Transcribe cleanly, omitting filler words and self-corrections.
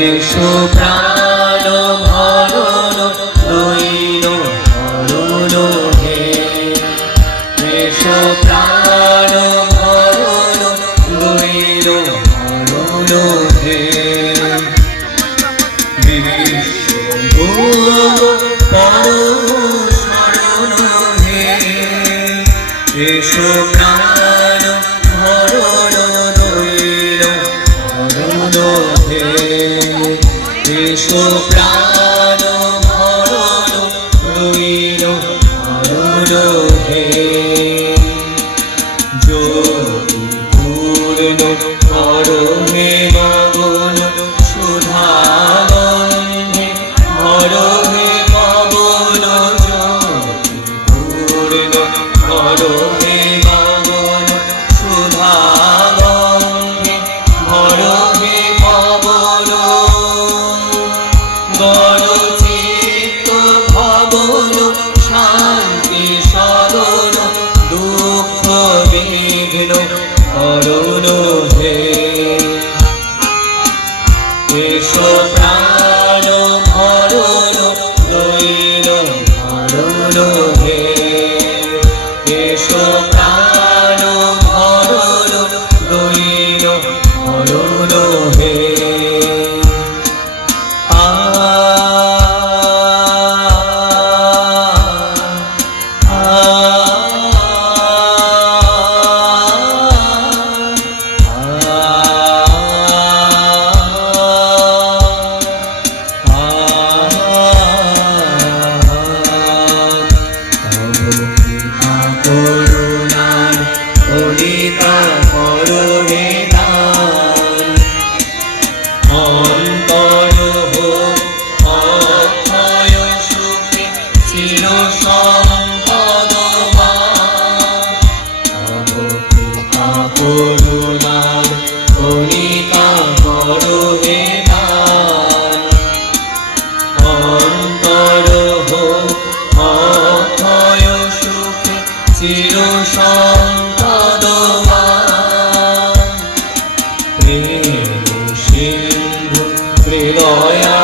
এসো প্রাণ ভরণ লইল হরণ হে, এসো প্রাণ ভরণ লইল হরণ হে। পরশরণ হে, এসো প্রাণ ভরণ লইল হরণ হে, এসো প্রাণ ভরণ লইল হরণ হে। জ্যোতি পূর্ণ করো হে গগন সুধাগন্ধে ভরো হে পবন, জ্যোতি পূর্ণ করো হে গগন সুধাগন্ধে ভরো হে পবন। গরচিত্ত ভবন শান্তি সদন দুঃখ বিঘ্ন হরণ হে, এসো প্রাণ ভরণ লইল হরণ হে, এসো প্রাণ ভরণ লইল হরণ হে। অন্তর হোক অক্ষয় সুখে চির সম্পদমান, করুণার কণিকা করো হে দান। অন্তর হোক অক্ষয় সুখে চির সম্পদমান, প্রেম সিন্ধু হৃদয়া